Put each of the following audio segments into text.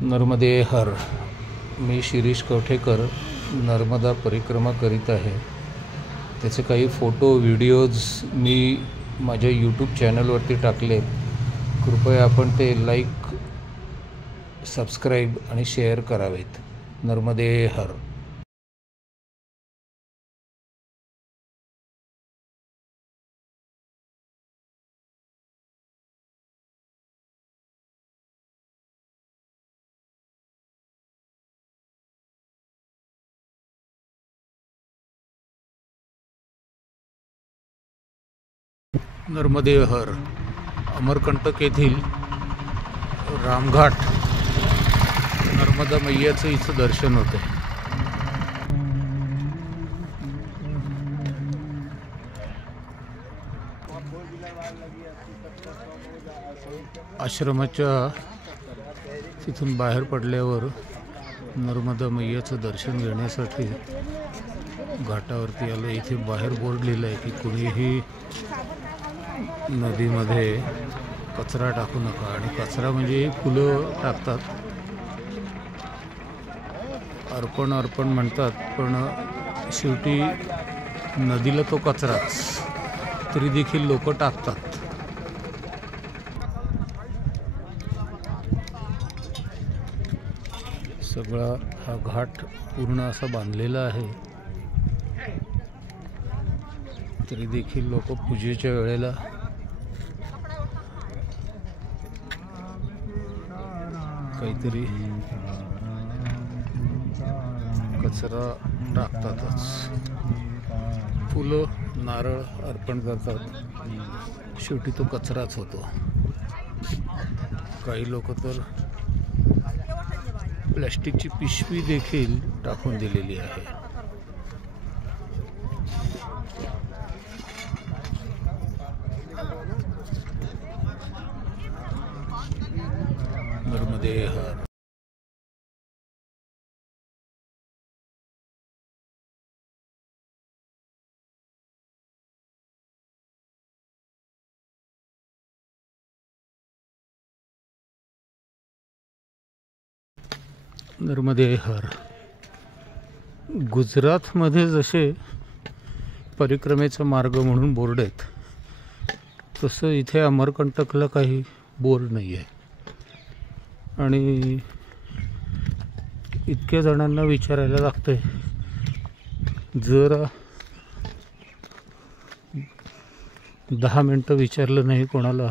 नर्मदे हर. मी शिरीष कवठेकर नर्मदा परिक्रमा करीत आहे. त्याचे काही फोटो व्हिडिओज मी माझ्या यूट्यूब चॅनलवरती टाकले. कृपया आपण ते लाईक, सबस्क्राईब आणि शेअर करावेत. नर्मदे हर. नर्मदे हर. अमरकंटक येथील रामघाट नर्मदा मैयाचं इथं दर्शन होते. आश्रमाच्या तिथून बाहेर पडल्यावर नर्मदा मैयाचं दर्शन घेण्यासाठी घाटावरती आलो. इथे बाहेर बोर्ड लिहिलं आहे की कुणीही नदीमध्ये कचरा टाकू नका. आणि कचरा म्हणजे फुलं टाकतात, अर्पण अर्पण म्हणतात, पण शेवटी नदीला तो कचराच, तरी देखील लोक टाकतात. सगळा हा घाट पूर्ण असा बांधलेला आहे, तरी देखील लोक पूजेच्या वेळेला काहीतरी कचरा टाकतातच. फुलं, नारळ अर्पण करतात, शेवटी तो कचराच होतो. काही लोक तर प्लॅस्टिकची पिशवी देखील टाकून दिलेली आहे. नर्मदे हर. नर्मदे हर. गुजरातमध्ये जसे परिक्रमेचा मार्ग म्हणून बोर्ड आहेत, तसं इथे अमरकंटकला काही बोर्ड नाही आहे. आणि इतक्या जणांना विचारायला लागतंय, जर 10 मिनटं विचारलं नाही कोणाला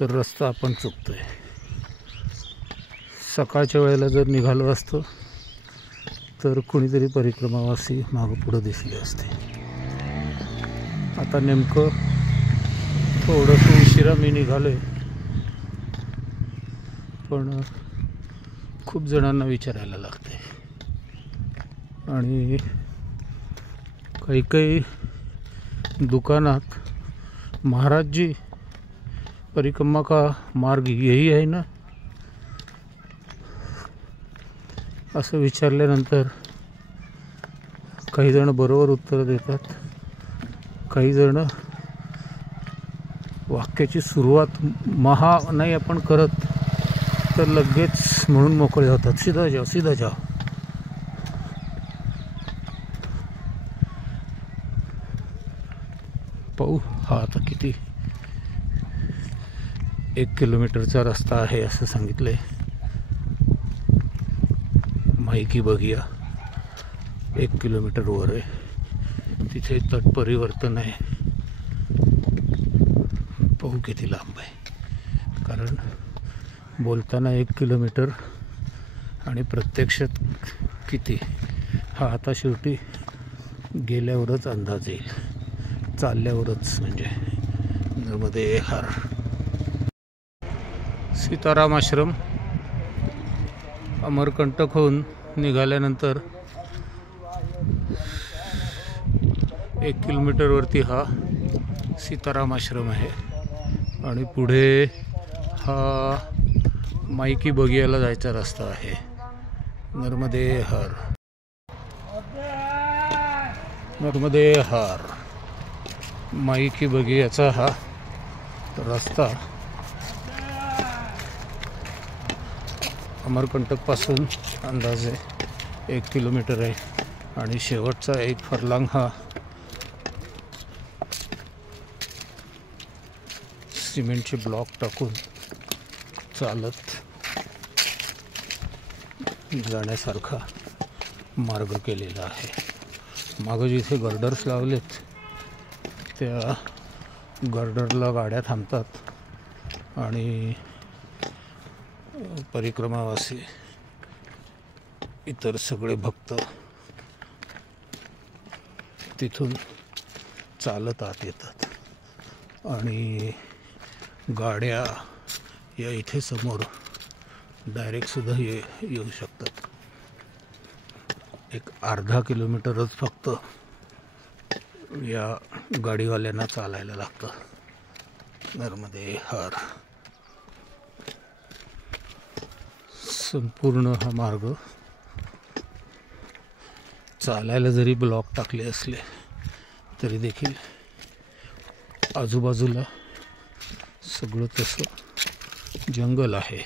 तर रस्ता आपण चुकतोय. सकाळच्या वेळेला जर निघालो असतो तर कुणीतरी परिक्रमावासी मागं पुढं दिसले असते. आता नेमकं थोडंसं उशिरा मी निघालोय, पण खूप जणांना विचारायला लागते. आणि काही काही दुकानात महाराज जी परिक्रमा का मार्ग यही है ना असं विचारल्यानंतर काही जण बरोबर उत्तर देतात, काही जण वाक्याची सुरुवात महा नाही आपण करत तर लगेच म्हणून मोकळे होतात, सीधा जाओ सीधा जाओ. पाहू हा आता किती 1 किलोमीटरचा रस्ता आहे असं सांगितलंय. माहिकी बघूया, 1 किलोमीटर वर आहे. तिथे तट परिवर्तन आहे. पाहू किती लांब आहे, कारण बोलताना 1 किलोमीटर आणि प्रत्यक्षात किती हा आता शेवटी गेल्यावरच अंदाज येईल, चालल्यावरच. म्हणजे नर्मदे हर. सीताराम आश्रम अमरकंटक होऊन निघाल्यानंतर 1 किलोमीटरवरती हा सीताराम आश्रम आहे. आणि पुढे हा माईकी बगियाला जायचा रस्ता आहे. नर्मदे हर. नर्मदे हर. माईकी बगियाचा हा रस्ता अमरकंटकपासून अंदाजे 1 किलोमीटर आहे आणि शेवटचा एक फरलांग हा सिमेंटचे ब्लॉक टाकून चालत जाण्यासारखा मार्ग केलेला आहे. मागं जिथे गर्डर्स लावलेत त्या गर्डरला गाड्या थांबतात आणि परिक्रमावासी इतर सगळे भक्त तिथून चालत आत येतात आणि गाड्या या इथे समोर डायरेक्टसुद्धा येऊ शकतात. एक अर्धा किलोमीटरच फक्त या गाडीवाल्यांना चालायला लागतं. नर्मदे हर. संपूर्ण हा मार्ग चालायला जरी ब्लॉक टाकले असले तरी देखील आजूबाजूला सगळं तसं जंगल आहे.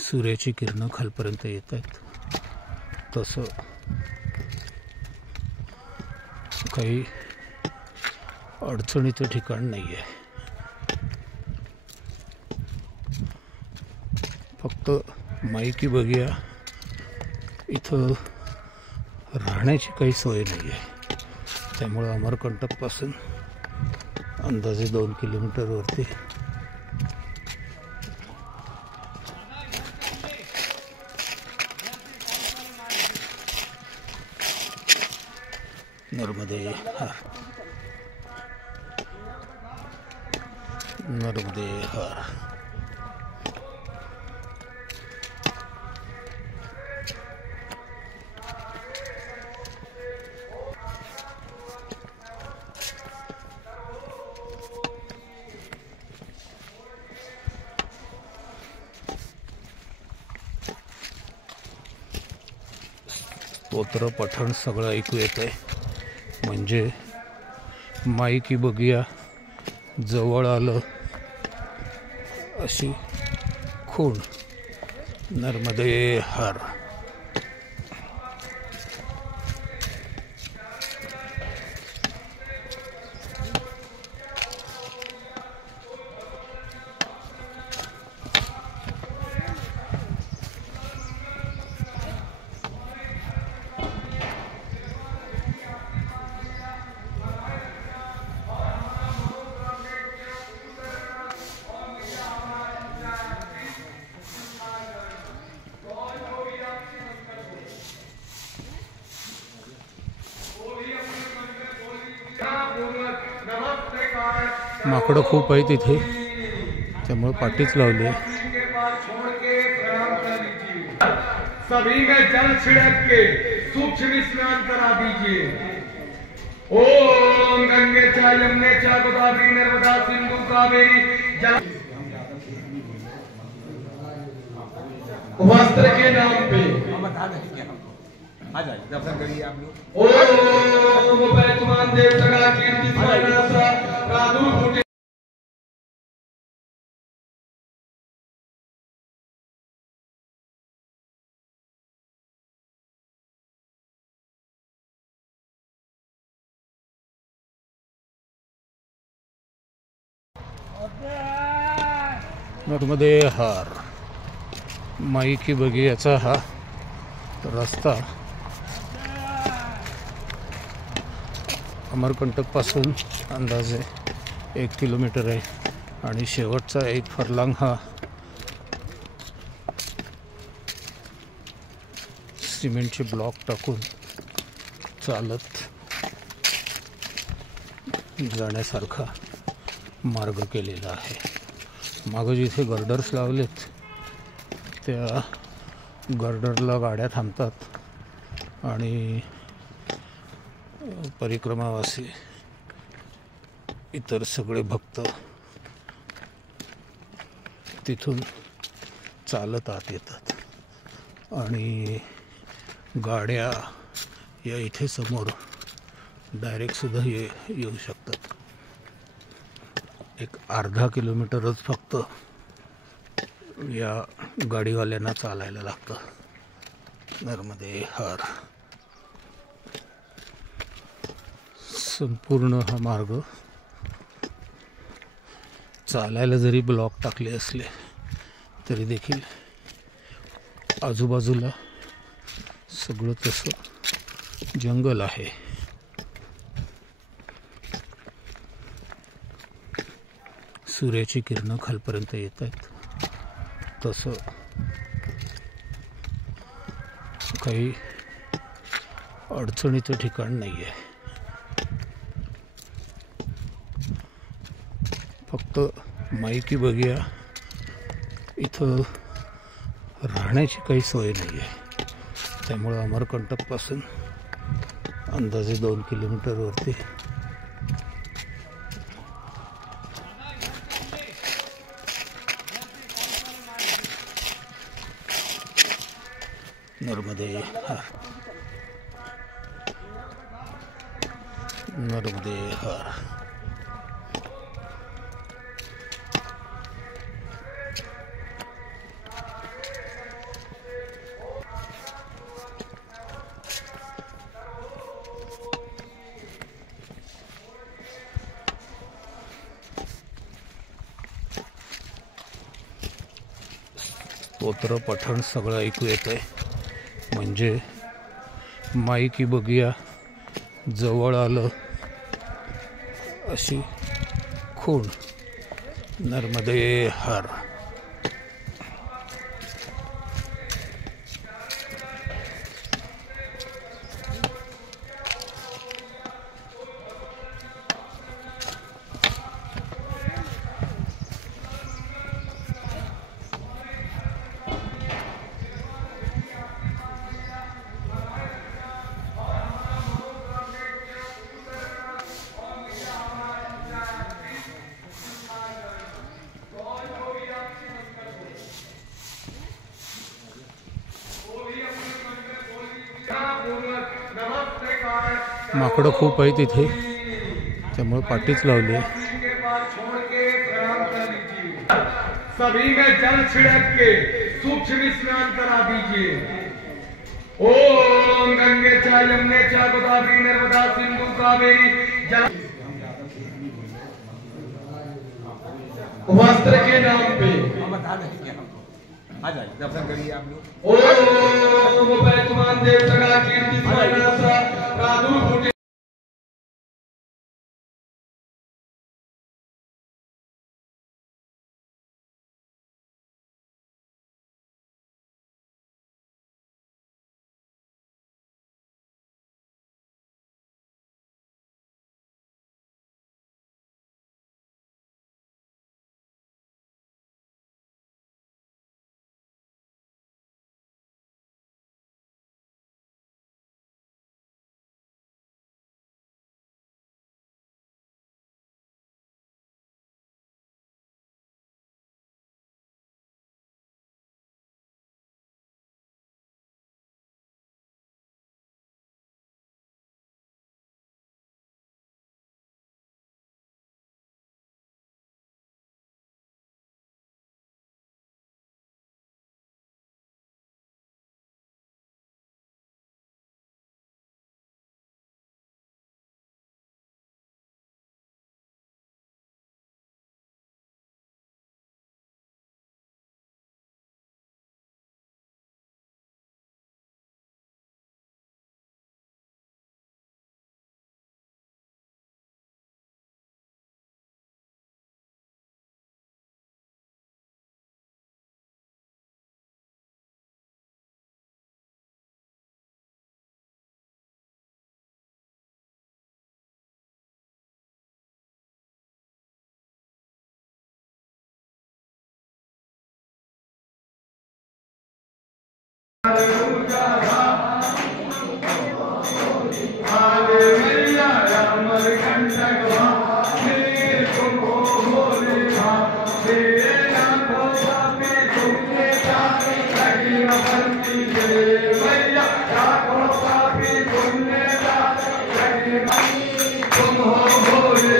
सूर्याची किरणं खालपर्यंत येत आहेत. तसं काही अडचणीचं ठिकाण नाही आहे. फक्त माईकी बगिया इथं राहण्याची काही सोय नाही आहे. त्यामुळं अमरकंटकपासून अंदाजे 2 किलोमीटरवरती नर्मदे हर. नर्मदे हर. स्तोत्र पठण सगळं ऐकू येत आहे. म्हणजे माईकी बगिया जवळ आलं अशी खूण. नर्मदे हर. माकडं खूप आहे तिथे त्यामुळे पाटीच लावली आहे. सभी में जल छिड़क के सूक्ष्म स्नान करा दीजिए. ओम गंगे च यमुने च गोदावरी नर्मदा सिंधु कावेरी जल. वस्त्र के नाम पे बता देंगे हमको. आ जाइए दर्शन करिए आप लोग. ओम बैतमान देव सगा कीर्ति स्वाहा राधु. नर्मदे हर. माईकी बगियाचा हा रस्ता अमरकंटकपासून अंदाजे 1 किलोमीटर आहे आणि शेवटचा एक फरलांग हा सिमेंटचे ब्लॉक टाकून चालत जाण्यासारखा मार्ग केलेला आहे. मागं जिथे गर्डर्स लावलेत त्या गर्डरला गाड्या थांबतात आणि परिक्रमावासी इतर सगळे भक्त तिथून चालत आत येतात आणि गाड्या या इथे समोर डायरेक्टसुद्धा येऊ शकतात. एक अर्धा किलोमीटरच फक्त या गाडीवाल्यांना चालायला लागतं। नर्मदे हर संपूर्ण हा मार्ग चालायला जरी ब्लॉक टाकले असले तरी देखील आजूबाजूला सगळं तसं जंगल आहे। सूर्याची किरणं खालपर्यंत येत आहेत, तसं काही अडचणीचं ठिकाण नाही आहे। फक्त माईकी बगिया इथं राहण्याची काही सोय नाही आहे, त्यामुळं अमरकंटकपासून अंदाजे 2 किलोमीटरवरती नर्मदे हर नर्मदे हर। स्तोत्र पठण सगळं ऐकू येत आहे, म्हणजे माईकी बगिया जवळ आलं अशी खूण। नर्मदे हर। माकडं खूप आहेत इथे, त्यामुळे पाटीच लावली आहे। सभी में जल छिड़क के सूक्ष्म स्नान करा दीजिए। ओम गंगे च यमुने च गोदावरी नर्मदा सिंधु कावेरी जल। वस्त्र के नाम पे बता देंगे हमको, आ जाइए दर्शन करिए आप लोग। ओम बैतमान देव सगा कीर्ति स्वर्णसा प्रादुर्भूति। तुम हो भोले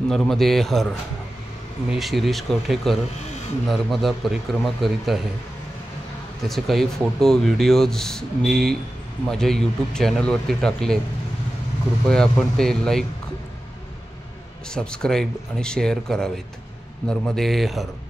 नर्मदे हर. मी शिरीष कवठेकर नर्मदा परिक्रमा करीत आहे. त्याचे काही फोटो व्हिडिओज मी माझ्या यूट्यूब चॅनलवरती टाकले. कृपया आपण ते लाईक, सबस्क्राईब आणि शेअर करावेत. नर्मदे हर.